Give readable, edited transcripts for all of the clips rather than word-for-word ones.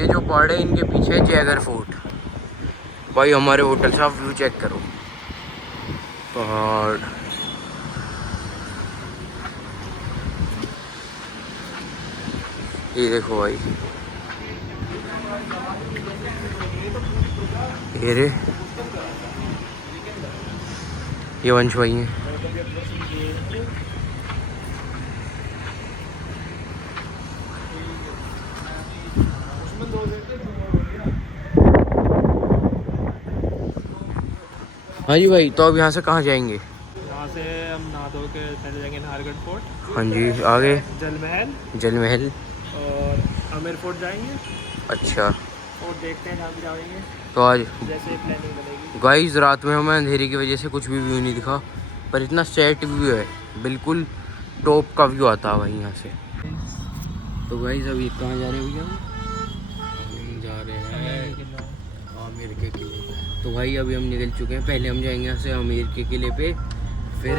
ये जो पहाड़ है इनके पीछे है जयगढ़ फोर्ट। भाई हमारे होटल से आप व्यू चेक करो, पहाड़। ये देखो भाई, ये रे, ये वंश भाई हैं। हाँ जी भाई, तो अब यहाँ से कहाँ जाएंगे? यहाँ से हम नहा धो के पहले जाएंगे नाहरगढ़ फोर्ट। हाँ जी, आगे जल महल, जल महल और आमेर फोर्ट जाएंगे। अच्छा, और देखते हैं जहाँ भी जाएंगे, तो आज जैसे प्लानिंग बनेगी। गाइस रात में हमें अंधेरे की वजह से कुछ भी व्यू नहीं दिखा, पर इतना सेट व्यू है, बिल्कुल टॉप का व्यू आता है भाई यहाँ से। तो गाइस अभी कहाँ जा रहे हैं भैया? हम जा रहे हैं आमेर के किले। तो भाई अभी हम निकल चुके हैं, पहले हम जाएंगे यहाँ से आमेर के किले पे, फिर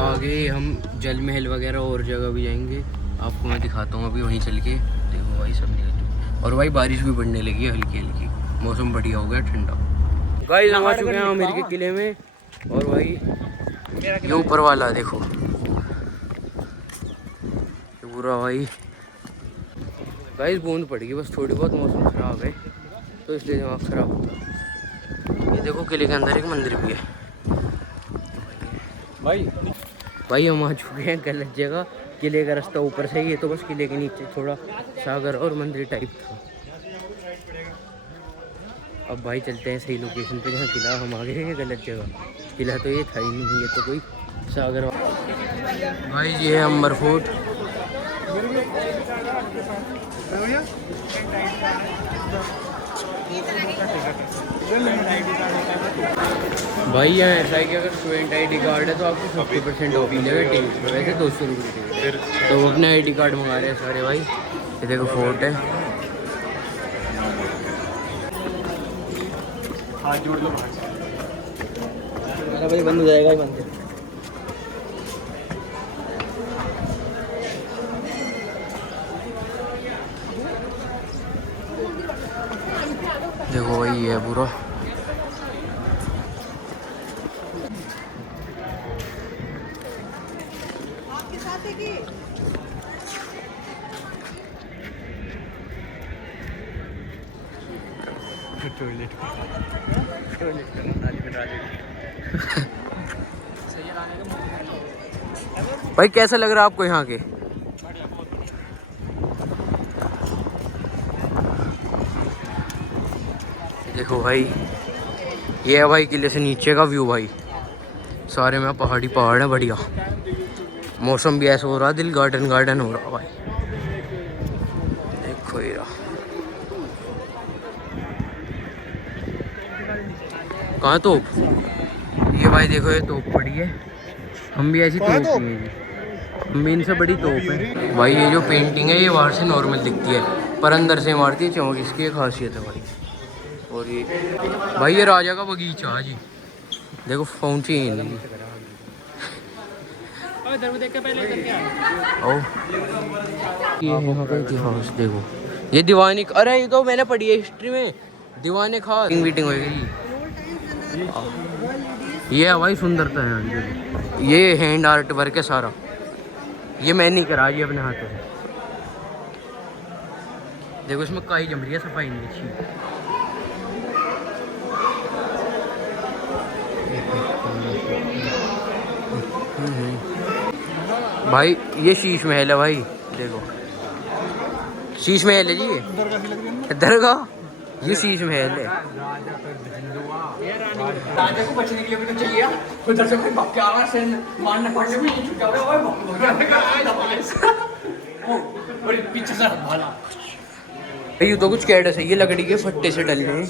आगे हम जल महल वगैरह और जगह भी जाएंगे। आपको मैं दिखाता हूँ अभी वहीं चल के। देखो भाई सब निकल चुके, और भाई बारिश भी पड़ने लगी है हल्की हल्की, मौसम बढ़िया हो गया ठंडा। गाइस हम आ चुके हैं आमेर के किले में, और भाई ये ऊपर वाला देखो, ये पूरा भाई। गाइस बूंद पड़ गई बस थोड़ी बहुत, मौसम ख़राब है तो इसलिए दिमाग ख़राब होता है। ये देखो किले के अंदर एक मंदिर भी है। भाई हम आ चुके हैं गलत जगह, किले का रास्ता ऊपर से ही है, तो बस किले के नीचे थोड़ा सागर और मंदिर टाइप था। अब भाई चलते हैं सही लोकेशन पे जहाँ किला, हम आ गए हैं गलत जगह। किला तो ये था ही नहीं, ये तो कोई सागर। भाई ये है अंबर फोर्ट। भाई यहाँ ऐसा है कि अगर स्टूडेंट ID कार्ड है तो आपको 50% ऑफ मिलेगा टिकट में, वैसे 200 रुपये टिकट। तो वो अपने ID कार्ड मंगा रहे हैं सारे भाई। ये देखो फोर्ट है, हाथ जोड़ लो भाई बंद हो जाएगा मंदिर। देखो भाई ये है पूरा। भाई कैसा लग रहा है आपको यहाँ के? देखो भाई ये है भाई किले से नीचे का व्यू भाई, सारे में पहाड़ी पहाड़ है बढ़िया। मौसम भी ऐसा हो रहा, दिल गार्डन गार्डन हो रहा भाई। देखो ये कहाँ तोप, ये भाई देखो ये तोप पड़ी है, हम भी ऐसी तोप ही हैं, हम भी इनसे बड़ी तोप है भाई। ये जो पेंटिंग है ये बाहर से नॉर्मल दिखती है, पर अंदर से मारती है चमक, इसकी एक खासियत है भाई। और ये भाई ये राजा का बगीचा जी, देखो फाउंटेन। ओ ये यहाँ का इतिहास देखो, ये दीवानी, अरे ये तो मैंने पढ़ी है हिस्ट्री में, दीवाने खास मीटिंग होगी। ये है भाई सुंदरता है, ये हैंड आर्ट वर्क है सारा, ये मैं नहीं करा जी अपने हाथों से। देखो इसमें काई जम रही है, सफाई नहीं अच्छी। भाई ये शीश महल है भाई, देखो शीश महल है जी, ये दरगाह, ये शीश महल है। राजा को बचने के लिए भी तो चाहिए, उधर से कोई बाप के आवाज से मारने पड़ने भी नहीं छूटा हुआ और पीछे से भाला। ये तो कुछ कैड है, ये लकड़ी के फट्टे से डले हैं।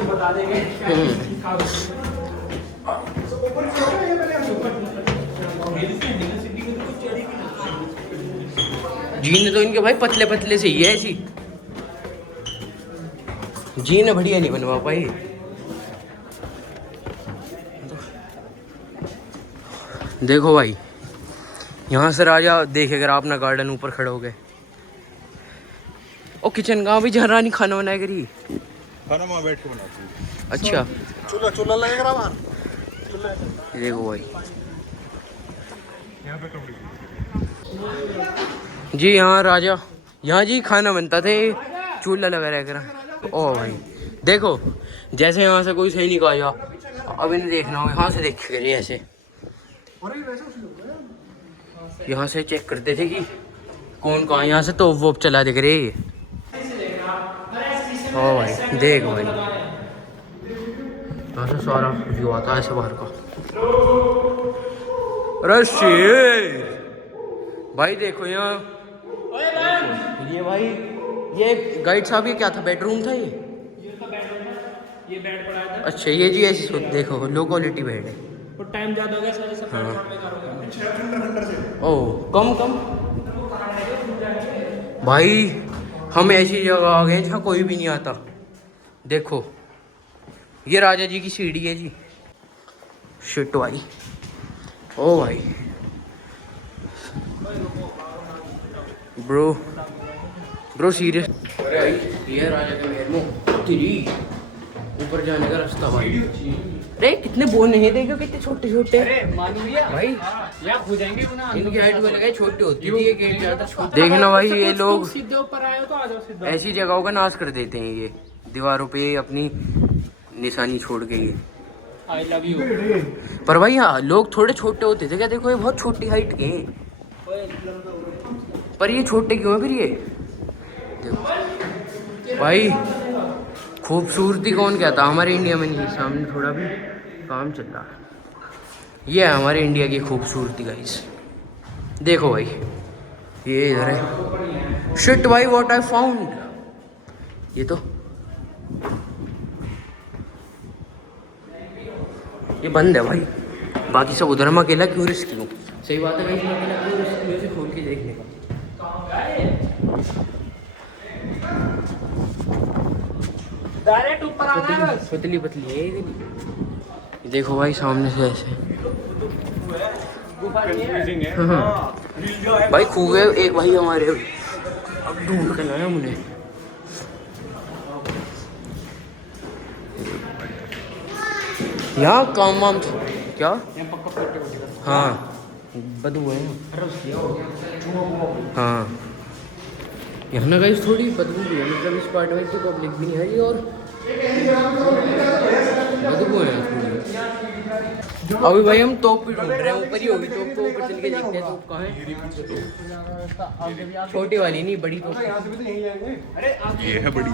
बता देंगे जीन तो इनके भाई पतले पतले से ही है, ऐसी जीन बढ़िया नहीं बनवा पाई। देखो भाई यहाँ से राजा देखेगा अपना गार्डन ऊपर खड़े हो गए। ओ किचन कहाँ भी रानी खाना बनाया करी। खाना वहाँ बैठ के बनाती हूँ। अच्छा चूल्हा चूल्हा लगेगा वहाँ। ये देखो भाई यहाँ पे कमड़ी। जी यहाँ राजा यहाँ जी खाना बनता थे, चूल्हा लगा रह कर। ओ भाई देखो जैसे यहाँ से कोई सही नहीं कहा जा, अब इन्हें देखना हो यहाँ से देख करिए ऐसे। यहाँ से चेक करते थे कि कौन कहाँ, यहाँ से तो वो चला दिख रहे। ओ भाई देख भाई यहाँ से सारा व्यू आता है ऐसे बाहर का। अरे शेर भाई देखो यहाँ ये भाई ये गाइड साहब ये क्या था, बेडरूम था ये बेड पड़ा था। अच्छा ये जी ऐसी देखो लो क्वालिटी बेड है। और टाइम ज़्यादा हो गया सारे सब हाँ। काम में करोगे। ओ कम कम भाई हम ऐसी जगह आ गए जहाँ कोई भी नहीं आता। देखो ये राजा जी की सीढ़ी है जी। शिट भाई ओ भाई ब्रो ब्रो सीरियस। ये राजा के महल में तेरी ऊपर जाने का रास्ता भाई। अरे कितने बोन नहीं देखो कितने छोटे छोटे भाई। यार हो जाएंगे इनकी हाइट में लगा छोटी होती थी ये गेट ज्यादा छोटा। देखना भाई ये लोग सीधे ऊपर आए हो तो आ जाओ सीधा। ऐसी जगहों का नाश कर देते हैं, ये दीवारों पे अपनी निशानी छोड़ के ये। I love you. पर भाई हाँ लोग थोड़े छोटे होते थे क्या, देखो ये बहुत छोटी हाइट के हैं, पर ये छोटे क्यों है फिर ये। देखो भाई खूबसूरती कौन कहता, हमारे इंडिया में नहीं, सामने थोड़ा भी काम चल रहा है। ये है हमारे इंडिया की खूबसूरती गाइस। देखो भाई ये इधर है। शिट भाई व्हाट आई फाउंड, ये तो ये बंद है भाई, बाकी सब उधर। मैं अकेला क्यों रिस्क लूँ, सही बात है भाई, मैं अकेला क्यों रिस्क लूँ इसे खोल के देखने का। डायरेक्ट ऊपर आना है बस। पतली पतली है ये देखो भाई सामने से ऐसे। हाँ भाई खूब है एक भाई हमारे, अब ढूंढ के लाया मुझे। यहाँ काम वाम क्या, हाँ बदबू है हाँ यहाँ ना गाइस थोड़ी बदबू भी है, मतलब इस पार्ट में तो पब्लिक भी नहीं है और बदबू है थोड़ी। अभी भाई हम तोप भी ढूंढ रहे हैं, ऊपर ही होगी तोप, तो ऊपर चल के देखते हैं तोप कहाँ है। छोटी वाली नहीं बड़ी तोप। ये है बड़ी।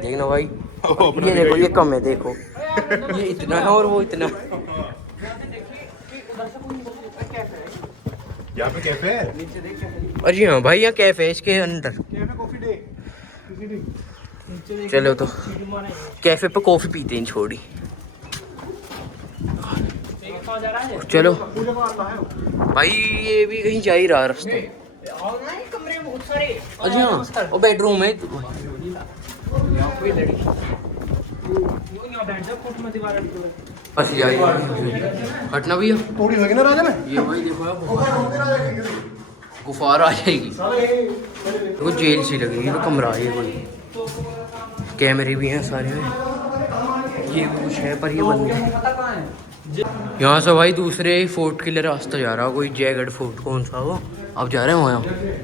देखना भाई ये देखो ये कम है, देखो ये इतना है और वो इतना। यहाँ पे कैफे है। अरे हाँ भाई यहाँ कैफे है इसके अंदर। Coffee day. चलो तो कैफे पे कॉफी पीते हैं छोड़ी। चलो भाई ये भी कहीं जा ही रहा रास्ता। कमरे बहुत सारे। अरे हाँ वो बेडरूम है। बस जाइए हटना भैया, थोड़ी होगी ना राजा में। ये भाई देखो यार गुफार आ जाएगी। वो जेल सी लग रही है, तो कमरा है ये कोई। कैमरे भी हैं सारे में, ये कुछ है पर ये बंद है। यहाँ से भाई दूसरे फोर्ट के लिए रास्ता जा रहा है, कोई जयगढ़ फोर्ट कौन सा वो, अब जा रहे हैं वहाँ।